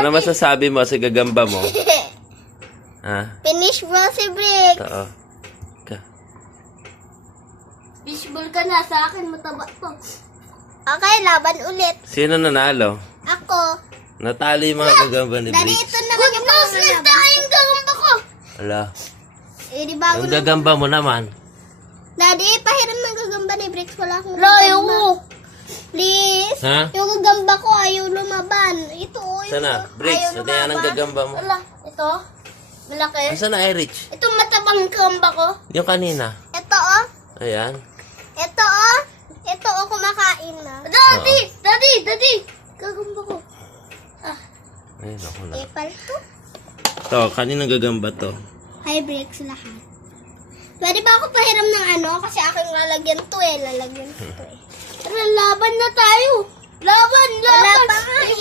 Ano masasabi mo sa gagamba mo? Ha? Finish ball si Bricks. Oo. Fishball ka na, sa akin mataba to. Okay, laban ulit. Sino nanalo? Ako. Natalo yung mga gagamba ni Daddy, Bricks. ito naman yung pangalaban. Yung gagamba ko. Wala. Eh, di bago Yung gagamba mo naman. Daddy, pahiram ng gagamba ni Bricks. Wala akong gagamba. Please. Ha? Yung gagamba ko ayaw lumaban. Ito, ito. Sana? Bricks, ito yan ang gagamba mo. Wala. Ito. Malaki. Asan na Rich? Ito matabang gagamba ko. Yung kanina. Ito, oh. Ayan. Ito, oh. Ito, oh, kumakain na. Daddy! Daddy! Gagamba ko. Ayun ako na. Epal to. To, kaninang gagamba to? Hi, Bricks lahat. Pwede ba ako pahiram ng ano? Kasi aking lalagyan to eh. Lalagyan ko to eh. Tara, laban na tayo. Laban! Wala pa nga eh.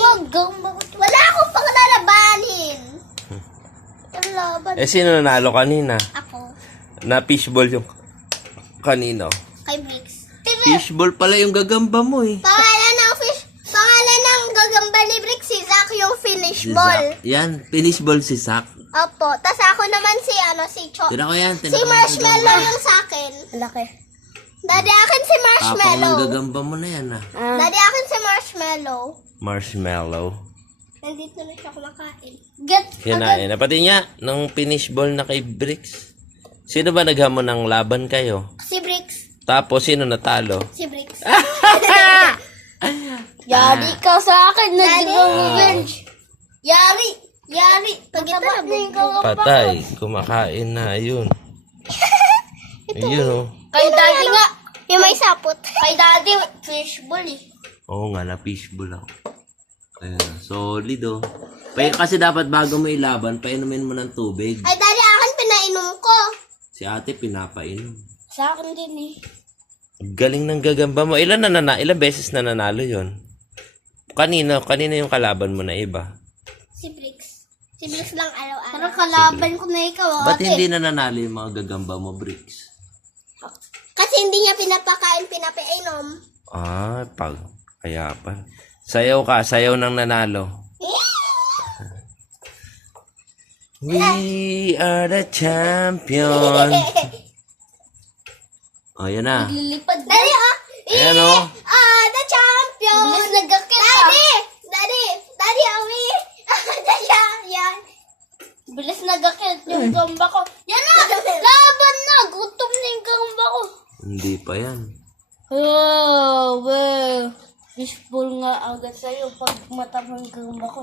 Wala akong panglalabanin. Tara, laban. Eh, sino nanalo kanina? Ako. Na fishball yung kanino? Kay Bricks. Fishball pala yung gagamba mo eh. Pangalan ng gagamba ni Bricks, si Zach yung finish ball. Yan, finish ball si Sak. Opo. Tas ako naman si Cho. Tira ko yan. Si Marshmallow yung sa akin. Laki. Daddy, akin si Apang Marshmallow. ng gagamba mo na yan ah. Daddy, akin si Marshmallow. Marshmallow. Nandito na siya kumakain. Yan na, yan na. Pati nga, nung finish ball na kay Bricks. Sino ba naghamon ng laban kayo? Si Bricks. Tapos, sino natalo? Si Bricks. Yari ka sa akin, nag-revenge. Yari. Pagkataba na yung gagamba. Patay. Kumakain na. Ayun. Ayun oh. Kay daddy nga. Yung may sapot. Kay daddy, fishball eh. Oo nga, na fishball ako. Ayan, solid oh. Kasi dapat bago mo ilaban, painumin mo ng tubig. Ay, Daddy, akin pinainom ko. Si ate pinapainom. Sa akin din eh. Galing ng gagamba mo. Ilang beses na nanalo yon? Kanino yung kalaban mo na iba? Si Bricks. Si Bricks lang araw-araw. Pero kalaban ko na ikaw, Ba't ate. hindi na nanalo yung mga gagamba mo, Bricks? Kasi hindi niya pinapakain, pinapainom. Ah, kaya pa. Sayaw ka, sayaw ng nanalo. We are the champion. Oh, yan na. Lilipad na. Daddy, oh. Ayan oh. The champion. Bilis nagkakit Daddy, awi. The champion. Bilis nagkakit yung gamba ko. Yan na! Laban na! Gutom na yung gamba ko. Hindi pa yan. Oh, well. Fishball nga agad sa'yo pag matamang gamba ko.